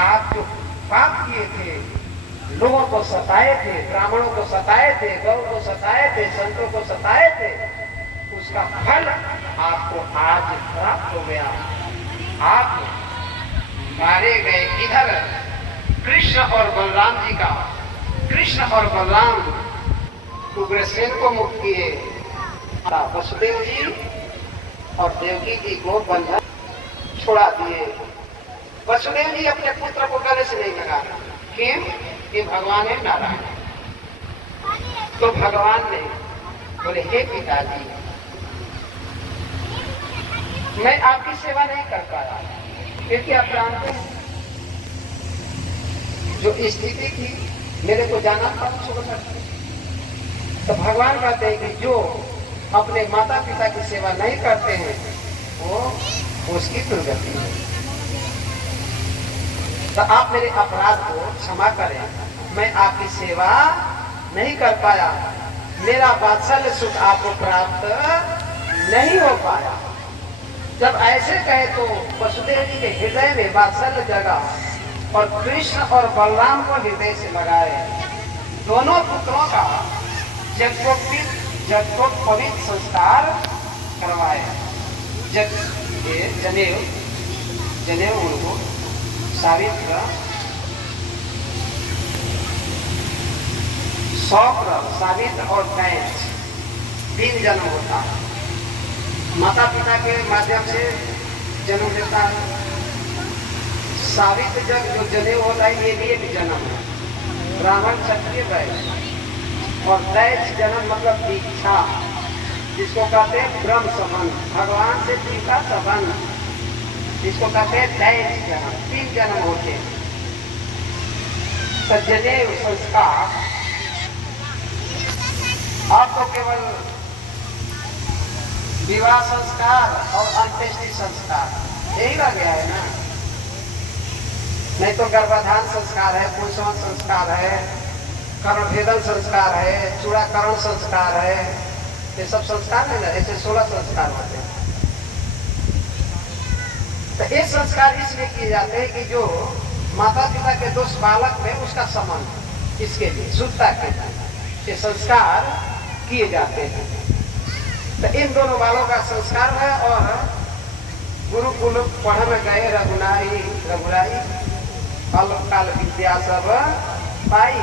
आप जो पाप किए थे, लोगों को सताए थे, ब्राह्मणों को सताए थे, गौ को सताए थे, संतों को सताए थे, उसका फल आपको आज प्राप्त हो गया। आप मारे गए। इधर कृष्ण और बलराम जी का, कृष्ण और बलराम उग्रसेन को मुक्त किए। वसुदेव जी और देवकी जी को बंधन छोड़ा दिए। वसुदेव जी अपने पुत्र को गले से नहीं लगा, क्यों? कि भगवान है नारायण। तो भगवान ने बोले, हे पिताजी, मैं आपकी सेवा नहीं कर पाया, क्योंकि आप जानते हैं जो स्थिति थी, मेरे को जाना था छोड़ सकते। तो भगवान कहते हैं कि जो अपने माता पिता की सेवा नहीं करते हैं वो उसकी दुर्गति है। तो आप मेरे अपराध को क्षमा करें, मैं आपकी सेवा नहीं कर पाया, मेरा वात्सल्य सुख आपको प्राप्त नहीं हो पाया। जब ऐसे कहे तो वसुदेव जी के हृदय में वात्सल्य जगा और कृष्ण और बलराम को हृदय से लगाए। दोनों पुत्रों का जगोपवीत संस्कार करवाए। जनेऊ उनको सावित्र, सौक्र, सावित्र और दैत्य 3 जन्म होता है। माता पिता के माध्यम से जन्म लेता है। सावित्र जग जो जनेऊ होता है, ये भी एक जन्म है। ब्राह्मण, क्षत्रिय, वैश्य। और दैत्य जन्म मतलब दीक्षा, जिसको कहते हैं ब्रह्म संबंध, भगवान से दीक्षा संबंध, जिसको कहते हैं दैत्य जन्म। 3 जन्म होते हैं। तो जनेऊ संस्कार आपको केवल विवाह संस्कार और अंत्येष्टि संस्कार यही रह गया है ना। नहीं तो गर्भाधान संस्कार है, पुंसवन संस्कार है, कर्णभेदन संस्कार है, चूड़ाकरण संस्कार है, ये सब संस्कार है ना। ऐसे 16 संस्कार होते हैं। तो ये संस्कार इसलिए किए जाते हैं कि जो माता पिता के दोष बालक में उसका संबंध, इसके लिए शुद्धता के लिए ये संस्कार किए जाते हैं। तो इन दोनों बालों का संस्कार है। और गुरुकुल पढ़ने गए, रघुराई काल विद्या सब पाई।